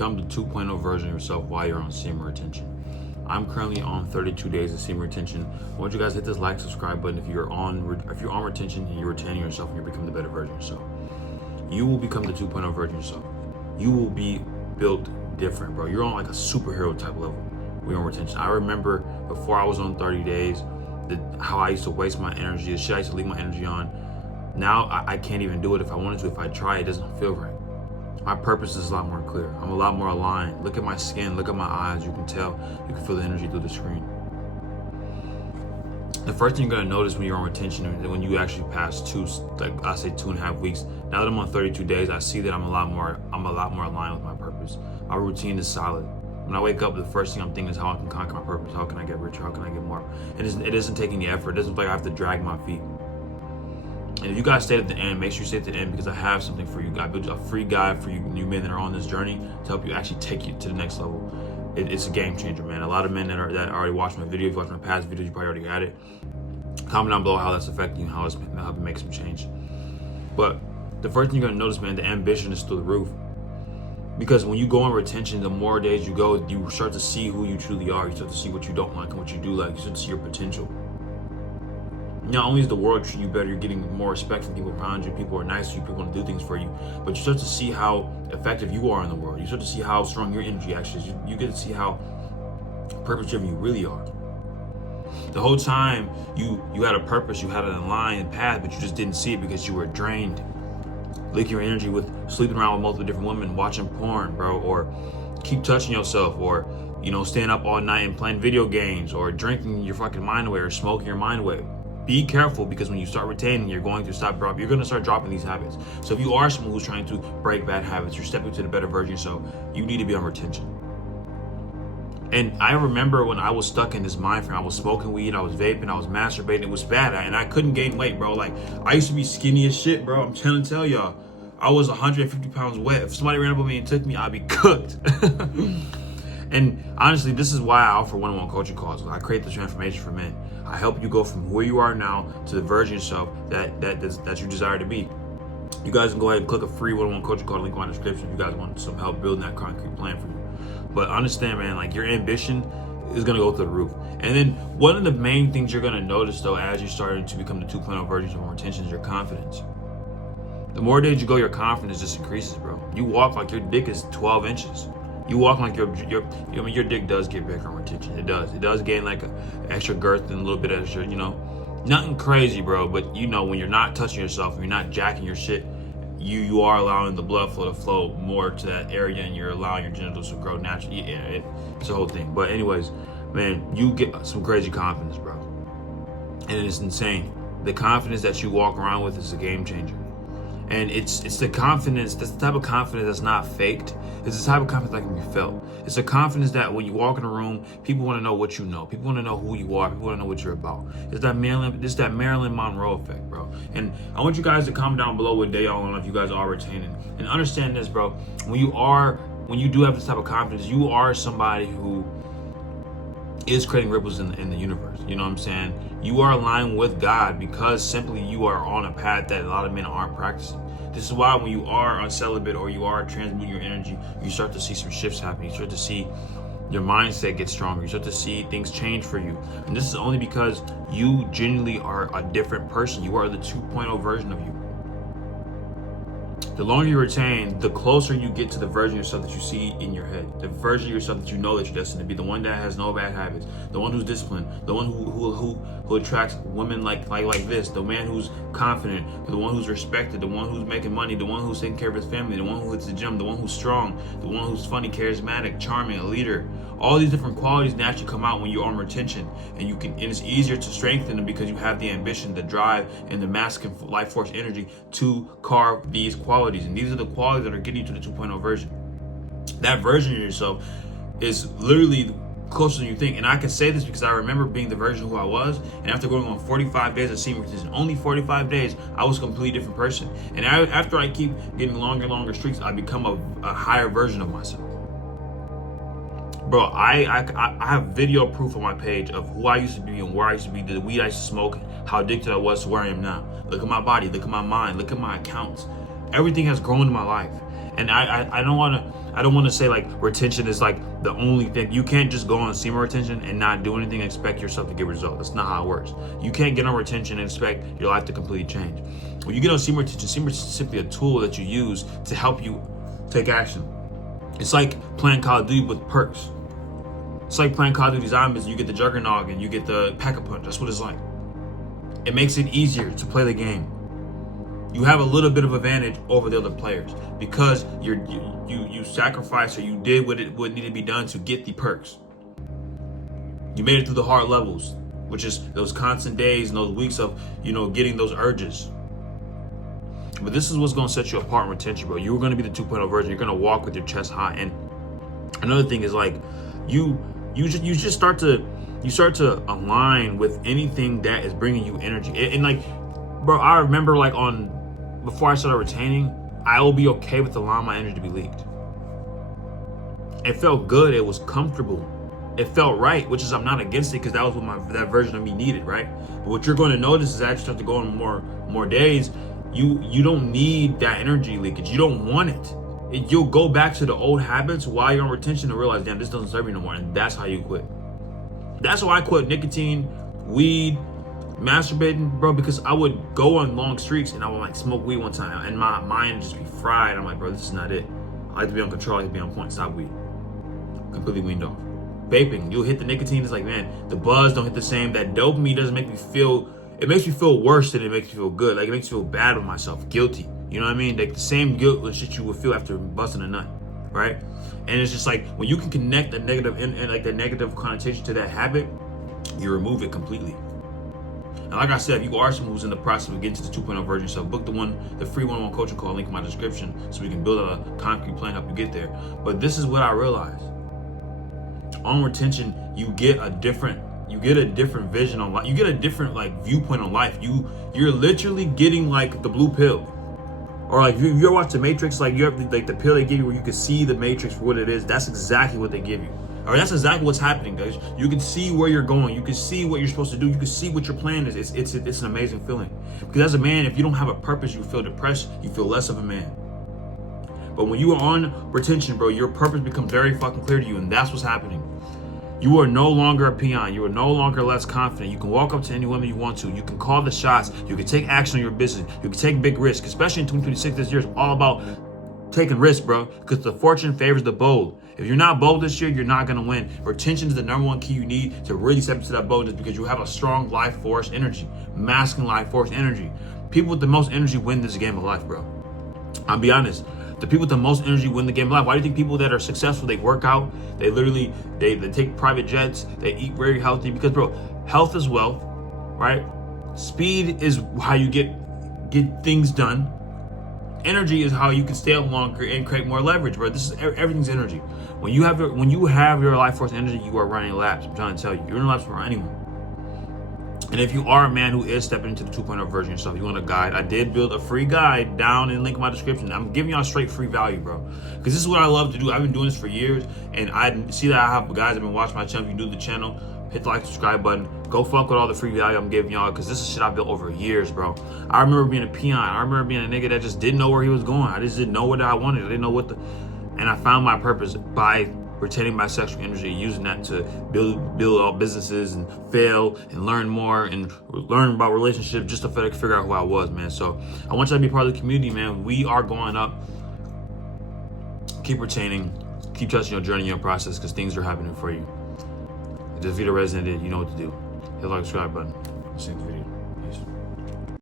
become the 2.0 version of yourself while you're on semen retention. I'm currently on 32 days of semen retention. I want you guys to hit this like, subscribe button if you're on retention and you're retaining yourself and you're becoming the better version of yourself. You will become the 2.0 version of yourself. You will be built different, bro. You're on like a superhero type level. We're on retention. I remember before I was on 30 days, how I used to waste my energy, the shit I used to leave my energy on. Now I can't even do it if I wanted to. If I try, it doesn't feel right. My purpose is a lot more clear. I'm a lot more aligned. Look at my skin, look at my eyes. You can tell, you can feel the energy through the screen. The first thing you're gonna notice when you're on retention, when you actually pass 2.5 weeks. Now that I'm on 32 days, I see that I'm a lot more aligned with my purpose. My routine is solid. When I wake up, the first thing I'm thinking is how I can conquer my purpose. How can I get richer? How can I get more? It isn't taking the effort. It doesn't feel like I have to drag my feet. And if you guys stay at the end, make sure you stay at the end because I have something for you. I built a free guide for you new men that are on this journey to help you actually take you to the next level. It's a game changer, man. A lot of men that already watched my video, if you watched my past videos, you probably already had it. Comment down below how that's affecting you, how it's helping make some change. But the first thing you're gonna notice, man, the ambition is through the roof. Because when you go on retention, the more days you go, you start to see who you truly are. You start to see what you don't like and what you do like. You start to see your potential. Not only is the world treating you better, you're getting more respect from people around you. People are nice to you, people want to do things for you. But you start to see how effective you are in the world. You start to see how strong your energy actually is. You get to see how purpose-driven you really are. The whole time you had a purpose, you had an aligned path, but you just didn't see it because you were drained. Leaking your energy with sleeping around with multiple different women, watching porn, bro, or keep touching yourself, or staying up all night and playing video games, or drinking your fucking mind away, or smoking your mind away. Be careful, because when you start retaining, you're going to start dropping these habits. So if you are someone who's trying to break bad habits, you're stepping to the better version of yourself, you need to be on retention. And I remember when I was stuck in this mind frame, I was smoking weed, I was vaping, I was masturbating, it was bad, and I couldn't gain weight, bro. Like, I used to be skinny as shit, bro. I'm trying to tell y'all. I was 150 pounds wet. If somebody ran up on me and took me, I'd be cooked. And honestly, this is why I offer one-on-one coaching calls. I create this transformation for men. I help you go from where you are now to the version of yourself that you desire to be. You guys can go ahead and click a free one-on-one coaching call, link in my description if you guys want some help building that concrete plan for you. But understand, man, like, your ambition is gonna go through the roof. And then one of the main things you're gonna notice, though, as you're starting to become the 2.0 version of retention, is your confidence. The more days you go, your confidence just increases, bro. You walk like your dick is 12 inches. You walk like your dick does get bigger on retention. It does. It does gain like an extra girth and a little bit extra, Nothing crazy, bro. But when you're not touching yourself, when you're not jacking your shit, you are allowing the blood flow to flow more to that area, and you're allowing your genitals to grow naturally. Yeah, it's a whole thing. But anyways, man, you get some crazy confidence, bro. And it's insane. The confidence that you walk around with is a game changer. And it's the confidence, that's the type of confidence that's not faked. It's the type of confidence that can be felt. It's a confidence that when you walk in a room, people want to know what you know. People want to know who you are. People want to know what you're about. It's that Marilyn Monroe effect, bro. And I want you guys to comment down below what day y'all on if you guys are retaining. And understand this, bro. When you do have this type of confidence, you are somebody who is creating ripples in the universe. You know what I'm saying? You are aligned with God because simply you are on a path that a lot of men aren't practicing. This is why when you are on celibate or you are transmuting your energy, you start to see some shifts happen. You start to see your mindset get stronger. You start to see things change for you. And this is only because you genuinely are a different person. You are the 2.0 version of you. The longer you retain, the closer you get to the version of yourself that you see in your head. The version of yourself that you know that you're destined to be. The one that has no bad habits. The one who's disciplined. The one who attracts women like this. The man who's confident. The one who's respected. The one who's making money. The one who's taking care of his family. The one who hits the gym. The one who's strong. The one who's funny, charismatic, charming, a leader. All these different qualities naturally come out when you're on retention, and it's easier to strengthen them because you have the ambition, the drive, and the masculine life force energy to carve these qualities. And these are the qualities that are getting you to the 2.0 version. That version of yourself is literally closer than you think. And I can say this because I remember being the version of who I was, and after going on 45 days of semen retention, only 45 days, I was a completely different person. And after I keep getting longer and longer streaks, I become a higher version of myself. Bro, I have video proof on my page of who I used to be and where I used to be, the weed I used to smoke, how addicted I was to where I am now. Look at my body, look at my mind, look at my accounts. Everything has grown in my life. And I don't want to I don't want to say like retention is like the only thing. You can't just go on semen retention and not do anything and expect yourself to get results. That's not how it works. You can't get on retention and expect your life to completely change. When you get on semen retention is simply a tool that you use to help you take action. It's like playing Call of Duty with perks. It's like playing Call of Duty Zombies and you get the Juggernaut and you get the Pack-a-Punch. That's what it's like. It makes it easier to play the game. You have a little bit of advantage over the other players because you sacrificed or you did what needed to be done to get the perks. You made it through the hard levels, which is those constant days and those weeks of, getting those urges. But this is what's going to set you apart in retention, bro. You're going to be the 2.0 version. You're going to walk with your chest high. And another thing is like you start to align with anything that is bringing you energy. And like, bro, I remember like before I started retaining, I will be okay with allowing my energy to be leaked. It felt good. It was comfortable. It felt right, which is I'm not against it because that was what that version of me needed, right? But what you're going to notice is as you start to go on more days, you don't need that energy leakage. You don't want it. You'll go back to the old habits while you're on retention and realize, damn, this doesn't serve me no more. And that's how you quit. That's why I quit nicotine, weed, masturbating, bro, because I would go on long streaks and I would like smoke weed one time and my mind would just be fried. I'm like, bro, this is not it. I like to be on control, I like to be on point. Stop weed. Completely weaned off. Vaping, you'll hit the nicotine, it's like, man, the buzz don't hit the same. That dopamine doesn't make me feel, it makes me feel worse than it makes me feel good. Like it makes me feel bad with myself, guilty. You know what I mean? Like the same guilt and shit you would feel after busting a nut, right? And it's just like when you can connect the negative and like the negative connotation to that habit, you remove it completely. And like I said, if you are someone who's in the process of getting to the 2.0 version, so book the free one-on-one coaching call, link in my description, so we can build a concrete plan, help you get there. But this is what I realized. On retention, you get a different vision on life. You get a different like viewpoint on life. You're literally getting like the blue pill. Or like if you ever watch The Matrix, like you have like the pill they give you where you can see the Matrix for what it is. That's exactly what they give you. Or that's exactly what's happening, guys. You can see where you're going. You can see what you're supposed to do. You can see what your plan is. It's an amazing feeling. Because as a man, if you don't have a purpose, you feel depressed. You feel less of a man. But when you are on retention, bro, your purpose becomes very fucking clear to you, and that's what's happening. You are no longer a peon. You are no longer less confident. You can walk up to any woman you want to. You can call the shots. You can take action on your business. You can take big risks, especially in 2026. This year is all about taking risks, bro, because the fortune favors the bold. If you're not bold this year, you're not going to win. Retention is the number one key you need to really step into that boldness because you have a strong life force energy, masculine life force energy. People with the most energy win this game of life, bro. I'll be honest. The people with the most energy win the game of life. Why do you think people that are successful, they work out, they take private jets, they eat very healthy? Because, bro, health is wealth, right? Speed is how you get things done. Energy is how you can stay up longer and create more leverage, bro. This is everything's energy. When you have your life force energy, you are running laps. I'm trying to tell you, you're running laps for anyone. And if you are a man who is stepping into the 2.0 version of yourself, you want a guide, I did build a free guide down in the link in my description. I'm giving y'all straight free value, bro. Because this is what I love to do. I've been doing this for years, and I see that I have guys that have been watching my channel. If you do the channel, hit the like, subscribe button. Go fuck with all the free value I'm giving y'all, because this is shit I built over years, bro. I remember being a peon. I remember being a nigga that just didn't know where he was going. I just didn't know what I wanted. I didn't know and I found my purpose by retaining my sexual energy, using that to build all businesses and fail and learn more and learn about relationships just to figure out who I was, man. So I want you to be part of the community, man. We are going up. Keep retaining, keep trusting your journey, your process, because things are happening for you. If this video resonated, you know what to do. Hit the like, subscribe button. See you in the video. Peace.